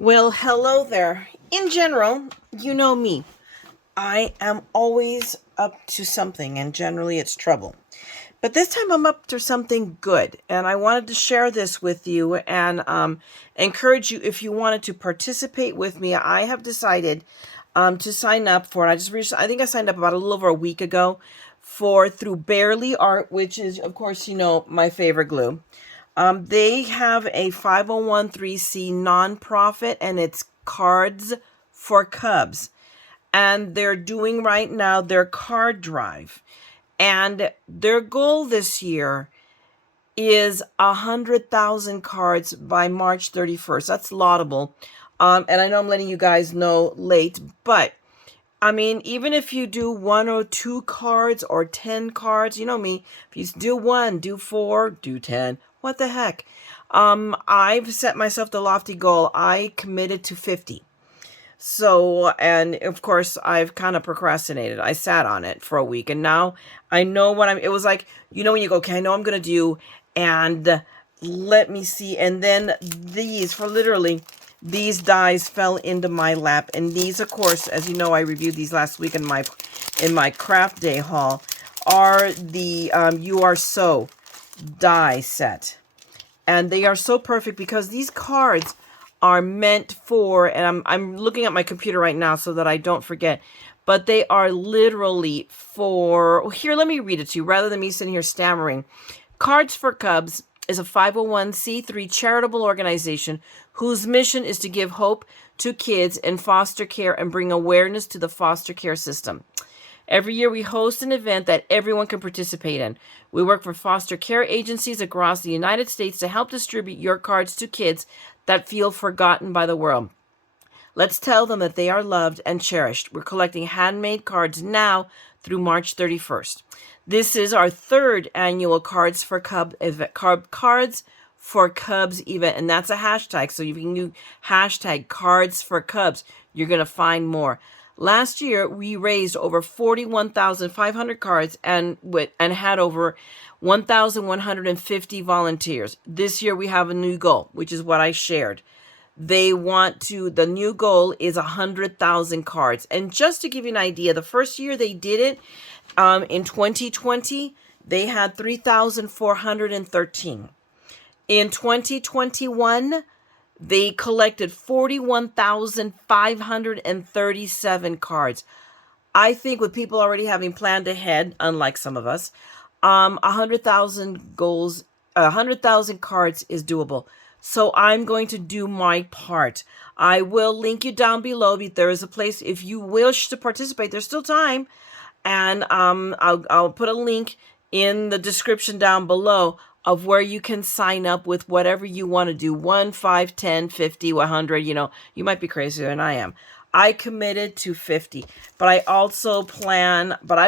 Well, hello there. In general, you know me. I am always up to something, and generally it's trouble. But this time I'm up to something good, and I wanted to share this with you and encourage you if you wanted to participate with me. I have decided to sign up for it. I think I signed up about a little over a week ago for through Barely Art, which is, of course, my favorite glue. They have a 501c nonprofit, and it's Cards for Cubs. And they're doing right now their card drive. And their goal this year is 100,000 cards by March 31st. That's laudable. And I know I'm letting you guys know late, but I mean, even if you do one or two cards or 10 cards, you know me, if you do one, do four, do 10, what the heck? I've set myself the lofty goal. I committed to 50. So, and of course, I've kind of procrastinated. I sat on it for a week, and now I know it was like, when you go, okay, I know I'm going to do, and let me see. And then these dies fell into my lap. And these, of course, as you know, I reviewed these last week in my craft day haul, are the You Are So die set. And they are so perfect because these cards are meant for, and I'm looking at my computer right now so that I don't forget, but they are literally for, here, let me read it to you rather than me sitting here stammering. Cards for Cubs is a 501c3 charitable organization whose mission is to give hope to kids in foster care and bring awareness to the foster care system. Every year we host an event that everyone can participate in. We work for foster care agencies across the United States to help distribute your cards to kids that feel forgotten by the world. Let's tell them that they are loved and cherished. We're collecting handmade cards now through March 31st. This is our third annual Cards for Cubs event, Cards for Cubs event, and that's a hashtag. So you can do hashtag Cards for Cubs. You're going to find more. Last year, we raised over 41,500 cards and had over 1,150 volunteers. This year, we have a new goal, which is what I shared. The new goal is 100,000 cards. And just to give you an idea, the first year they did it, in 2020, they had 3,413. In 2021, they collected 41,537 cards. I think with people already having planned ahead, unlike some of us, 100,000 cards is doable. So I'm going to do my part. I will link you down below. There is a place if you wish to participate. There's still time, and I'll put a link in the description down below of where you can sign up with whatever you want to do. 1, 5, 10, 50, 100, you might be crazier than I am. I committed to 50, but I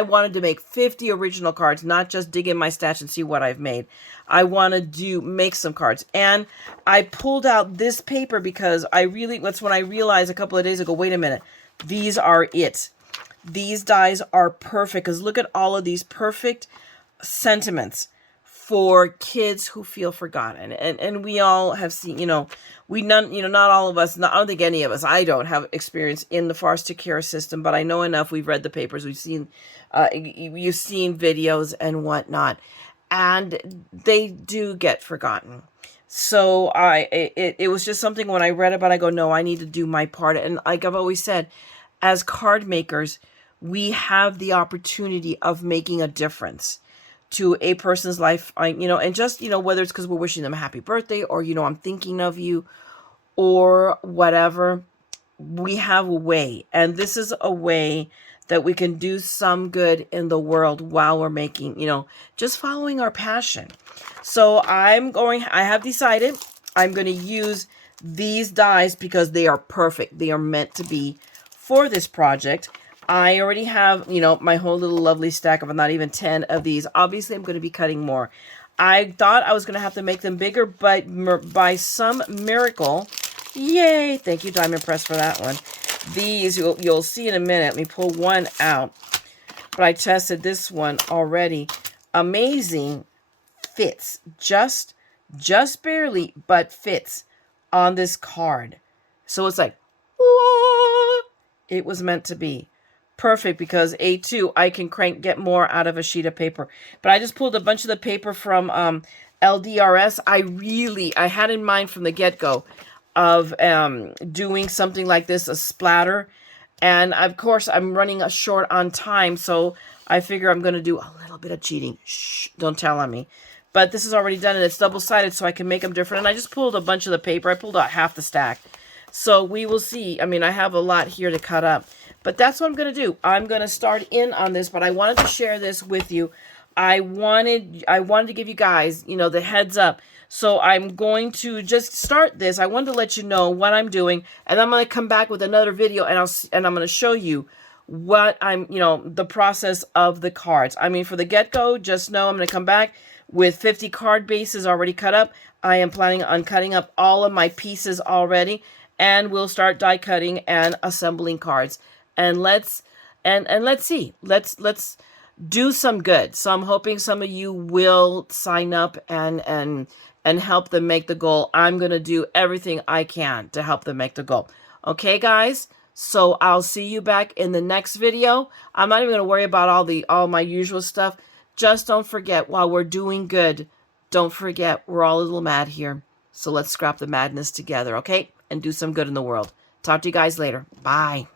wanted to make 50 original cards, not just dig in my stash and see what I've made. I want to make some cards. And I pulled out this paper because that's when I realized a couple of days ago, wait a minute, these are it. These dies are perfect because look at all of these perfect sentiments for kids who feel forgotten. And we all have seen, not all of us, I don't think any of us, I don't have experience in the foster care system, but I know enough. We've read the papers, you've seen videos and whatnot, and they do get forgotten. So it was just something when I read about it, I go, no, I need to do my part. And like I've always said, as card makers, we have the opportunity of making a difference to a person's life, and just, whether it's because we're wishing them a happy birthday or, I'm thinking of you or whatever, we have a way. And this is a way that we can do some good in the world while we're making, just following our passion. So I have decided I'm going to use these dies because they are perfect. They are meant to be for this project. I already have, my whole little lovely stack of not even 10 of these. Obviously, I'm going to be cutting more. I thought I was going to have to make them bigger, but by some miracle, yay, thank you, Diamond Press, for that one. These, you'll see in a minute. Let me pull one out. But I tested this one already. Amazing. Fits. Just barely, but fits on this card. So it's like, whoa, it was meant to be. Perfect, because A2, I can get more out of a sheet of paper. But I just pulled a bunch of the paper from LDRS. I had in mind from the get-go of doing something like this, a splatter. And of course, I'm running short on time, so I figure I'm going to do a little bit of cheating. Shh, don't tell on me. But this is already done, and it's double-sided, so I can make them different. And I just pulled a bunch of the paper. I pulled out half the stack. So we will see. I mean, I have a lot here to cut up. But that's what I'm going to do. I'm going to start in on this, but I wanted to share this with you. I wanted to give you guys, you know, the heads up. So I'm going to just start this. I wanted to let you know what I'm doing, and I'm going to come back with another video, and I'm going to show you what the process of the cards. I mean, for the get-go, just know I'm going to come back with 50 card bases already cut up. I am planning on cutting up all of my pieces already, and we'll start die cutting and assembling cards. And let's see. Let's do some good. So I'm hoping some of you will sign up and help them make the goal. I'm going to do everything I can to help them make the goal. Okay, guys? So I'll see you back in the next video. I'm not even going to worry about all my usual stuff. Just don't forget, while we're doing good, don't forget we're all a little mad here. So let's scrap the madness together, okay? And do some good in the world. Talk to you guys later. Bye.